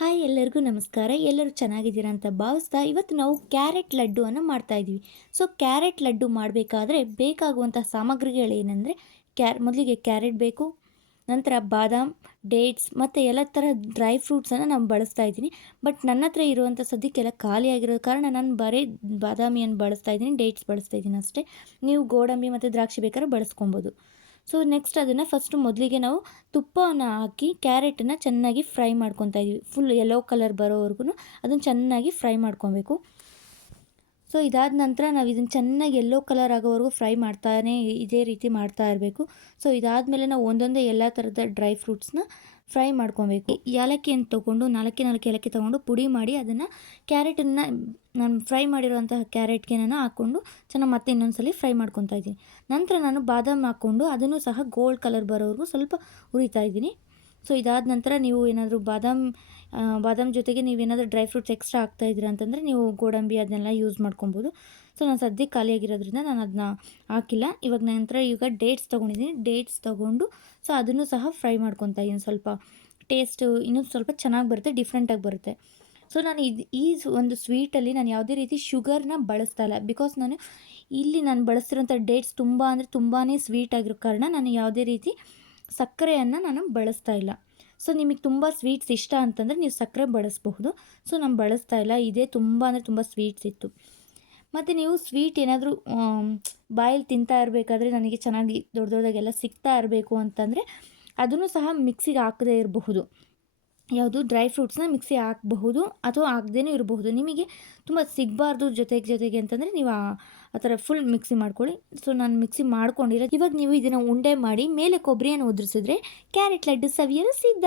Hi ಎಲ್ಲರಿಗೂ ನಮಸ್ಕಾರ. ಎಲ್ಲರೂ ಚೆನ್ನಾಗಿದ್ದೀರಾ ಅಂತ ಭಾವಿಸ್ತಾ ಇವತ್ತು ನಾವು ಕ್ಯಾರೆಟ್ ಲಡ್ಡುವನ್ನು ಮಾಡ್ತಾಯಿದ್ದೀವಿ. ಸೊ ಕ್ಯಾರೆಟ್ ಲಡ್ಡು ಮಾಡಬೇಕಾದ್ರೆ ಬೇಕಾಗುವಂಥ ಸಾಮಗ್ರಿಗಳೇನೆಂದರೆ ಮೊದಲಿಗೆ ಕ್ಯಾರೆಟ್ ಬೇಕು, ನಂತರ ಬಾದಾಮ್, ಡೇಟ್ಸ್ ಮತ್ತು ಎಲ್ಲ ಥರ ಡ್ರೈ ಫ್ರೂಟ್ಸನ್ನು ನಾನು ಬಳಸ್ತಾ ಇದ್ದೀನಿ. ಬಟ್ ನನ್ನ ಹತ್ರ ಇರುವಂಥ ಸದ್ಯಕ್ಕೆಲ್ಲ ಖಾಲಿಯಾಗಿರೋ ಕಾರಣ ನಾನು ಬರೀ ಬಾದಾಮಿಯನ್ನು ಬಳಸ್ತಾ ಇದ್ದೀನಿ, ಡೇಟ್ಸ್ ಬಳಸ್ತಾ ಇದ್ದೀನಿ ಅಷ್ಟೇ. ನೀವು ಗೋಡಂಬಿ ಮತ್ತು ದ್ರಾಕ್ಷಿ ಬೇಕಾದ್ರೆ ಬಳಸ್ಕೊಬೋದು. ಸೊ ನೆಕ್ಸ್ಟ್ ಅದನ್ನು ಫಸ್ಟು ಮೊದಲಿಗೆ ನಾವು ತುಪ್ಪವನ್ನು ಹಾಕಿ ಕ್ಯಾರೆಟನ್ನು ಚೆನ್ನಾಗಿ ಫ್ರೈ ಮಾಡ್ಕೊತಾ ಇದ್ದೀವಿ. ಫುಲ್ ಯೆಲ್ಲೋ ಕಲರ್ ಬರೋವರೆಗೂ ಅದನ್ನು ಚೆನ್ನಾಗಿ ಫ್ರೈ ಮಾಡ್ಕೊಬೇಕು. ಸೊ ಇದಾದ ನಂತರ ನಾವು ಇದನ್ನು ಚೆನ್ನಾಗಿ ಯೆಲ್ಲೋ ಕಲರ್ ಆಗೋವರೆಗೂ ಫ್ರೈ ಮಾಡ್ತಾನೆ ಇದೇ ರೀತಿ ಮಾಡ್ತಾ ಇರಬೇಕು. ಸೊ ಇದಾದಮೇಲೆ ನಾವು ಒಂದೊಂದೇ ಎಲ್ಲ ಥರದ ಡ್ರೈ ಫ್ರೂಟ್ಸ್ನ ಫ್ರೈ ಮಾಡ್ಕೊಬೇಕು. ಏಲಕ್ಕಿಯನ್ನು ತೊಗೊಂಡು ನಾಲ್ಕು ಏಲಕ್ಕಿ ತೊಗೊಂಡು ಪುಡಿ ಮಾಡಿ ಅದನ್ನು ಕ್ಯಾರೆಟನ್ನು ನಾನು ಫ್ರೈ ಮಾಡಿರೋಂತಹ ಕ್ಯಾರೆಟ್ಗೆ ನಾನು ಹಾಕ್ಕೊಂಡು ಚೆನ್ನಾಗಿ ಮತ್ತೆ ಇನ್ನೊಂದ್ಸಲ ಫ್ರೈ ಮಾಡ್ಕೊತಾ ಇದ್ದೀನಿ. ನಂತರ ನಾನು ಬಾದಾಮ್ ಹಾಕ್ಕೊಂಡು ಅದನ್ನು ಸಹ ಗೋಲ್ಡ್ ಕಲರ್ ಬರೋವರೆಗೂ ಸ್ವಲ್ಪ ಹುರಿತಾ ಇದ್ದೀನಿ. ಸೊ ಇದಾದ ನಂತರ ನೀವು ಏನಾದರೂ ಬಾದಾಮ್ ಜೊತೆಗೆ ನೀವೇನಾದರೂ ಡ್ರೈ ಫ್ರೂಟ್ಸ್ ಎಕ್ಸ್ಟ್ರಾ ಹಾಕ್ತಾಯಿದ್ದೀರಾ ಅಂತಂದರೆ ನೀವು ಗೋಡಂಬಿ ಅದನ್ನೆಲ್ಲ ಯೂಸ್ ಮಾಡ್ಕೊಬೋದು. ಸೊ ನಾನು ಸದ್ಯಕ್ಕೆ ಖಾಲಿಯಾಗಿರೋದ್ರಿಂದ ನಾನು ಅದನ್ನ ಹಾಕಿಲ್ಲ. ಈಗ ಡೇಟ್ಸ್ ತೊಗೊಂಡಿದ್ದೀನಿ. ಡೇಟ್ಸ್ ತೊಗೊಂಡು ಸೊ ಅದನ್ನು ಸಹ ಫ್ರೈ ಮಾಡ್ಕೊತಾ ಇದ್ದೀನಿ. ಸ್ವಲ್ಪ ಟೇಸ್ಟು ಇನ್ನೂ ಸ್ವಲ್ಪ ಚೆನ್ನಾಗಿ ಬರುತ್ತೆ, ಡಿಫ್ರೆಂಟಾಗಿ ಬರುತ್ತೆ. ಸೊ ನಾನು ಈ ಒಂದು ಸ್ವೀಟಲ್ಲಿ ನಾನು ಯಾವುದೇ ರೀತಿ ಶುಗರ್ನ ಬಳಸ್ತಾ ಇಲ್ಲ. ಬಿಕಾಸ್ ನಾನು ಬಳಸ್ತಿರೋಂಥ ಡೇಟ್ಸ್ ತುಂಬ ಅಂದರೆ ತುಂಬಾ ಸ್ವೀಟ್ ಆಗಿರೋ ಕಾರಣ ನಾನು ಯಾವುದೇ ರೀತಿ ಸಕ್ಕರೆಯನ್ನು ನಾನು ಬಳಸ್ತಾ ಇಲ್ಲ. ಸೊ ನಿಮಗೆ ತುಂಬ ಸ್ವೀಟ್ಸ್ ಇಷ್ಟ ಅಂತಂದರೆ ನೀವು ಸಕ್ಕರೆ ಬಳಸಬಹುದು. ಸೊ ನಾನು ಬಳಸ್ತಾ ಇಲ್ಲ. ಇದೇ ತುಂಬ ಅಂದರೆ ತುಂಬ ಸ್ವೀಟ್ಸ್ ಇತ್ತು. ಮತ್ತು ನೀವು ಸ್ವೀಟ್ ಏನಾದರೂ ಬಾಯಲ್ಲಿ ತಿಂತಾ ಇರಬೇಕಾದ್ರೆ ನನಗೆ ಚೆನ್ನಾಗಿ ದೊಡ್ಡದಾಗೆಲ್ಲ ಸಿಗ್ತಾ ಇರಬೇಕು ಅಂತಂದರೆ ಅದನ್ನು ಸಹ ಮಿಕ್ಸಿಗೆ ಹಾಕದೇ ಇರಬಹುದು. ಯಾವುದು ಡ್ರೈ ಫ್ರೂಟ್ಸ್ನ ಮಿಕ್ಸಿ ಹಾಕಬಹುದು ಅಥವಾ ಹಾಕದೇನೂ ಇರಬಹುದು. ನಿಮಗೆ ತುಂಬ ಸಿಗಬಾರ್ದು ಜೊತೆಗೆ ಅಂತಂದರೆ ನೀವು ಆ ಥರ ಫುಲ್ ಮಿಕ್ಸಿ ಮಾಡ್ಕೊಳ್ಳಿ. ಸೊ ನಾನು ಮಿಕ್ಸಿ ಮಾಡ್ಕೊಂಡಿರೋದು. ಇವಾಗ ನೀವು ಇದನ್ನು ಉಂಡೆ ಮಾಡಿ ಮೇಲೆ ಕೊಬ್ಬರಿಯನ್ನು ಉದುರಿಸಿದ್ರೆ ಕ್ಯಾರೆಟ್ ಲಡ್ಡು ಸವಿಯಲು ಸಿದ್ಧ.